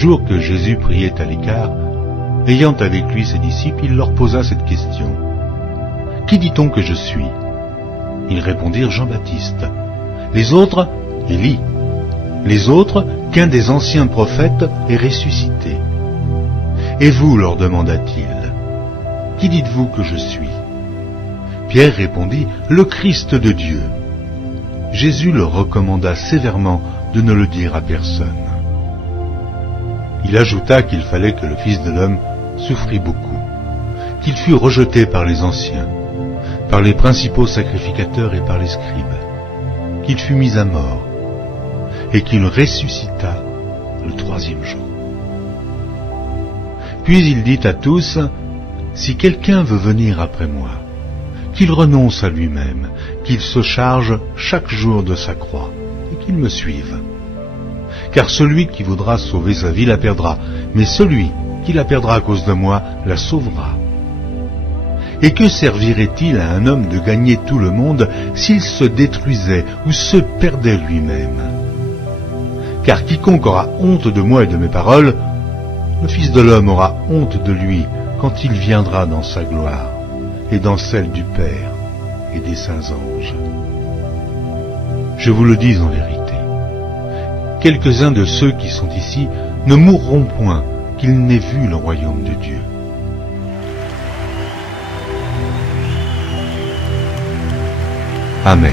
jour que Jésus priait à l'écart, ayant avec lui ses disciples, il leur posa cette question. « Qui dit-on que je suis ?» Ils répondirent Jean-Baptiste. Les autres, Élie. Les autres, qu'un des anciens prophètes est ressuscité. Et vous, leur demanda-t-il, qui dites-vous que je suis ? Pierre répondit, le Christ de Dieu. Jésus leur recommanda sévèrement de ne le dire à personne. Il ajouta qu'il fallait que le Fils de l'homme souffrit beaucoup, qu'il fût rejeté par les anciens, par les principaux sacrificateurs et par les scribes, qu'il fût mis à mort, et qu'il ressuscita le troisième jour. Puis il dit à tous, « Si quelqu'un veut venir après moi, qu'il renonce à lui-même, qu'il se charge chaque jour de sa croix, et qu'il me suive. Car celui qui voudra sauver sa vie la perdra, mais celui qui la perdra à cause de moi la sauvera. Et que servirait-il à un homme de gagner tout le monde s'il se détruisait ou se perdait lui-même ? Car quiconque aura honte de moi et de mes paroles, le Fils de l'homme aura honte de lui quand il viendra dans sa gloire et dans celle du Père et des saints anges. Je vous le dis en vérité, quelques-uns de ceux qui sont ici ne mourront point qu'ils n'aient vu le royaume de Dieu. Amen.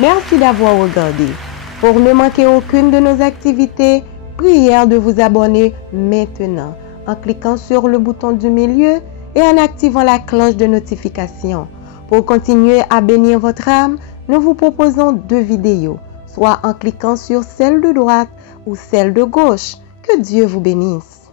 Merci d'avoir regardé. Pour ne manquer aucune de nos activités, prière de vous abonner maintenant en cliquant sur le bouton du milieu et en activant la cloche de notification. Pour continuer à bénir votre âme, nous vous proposons 2 vidéos, soit en cliquant sur celle de droite ou celle de gauche. Que Dieu vous bénisse.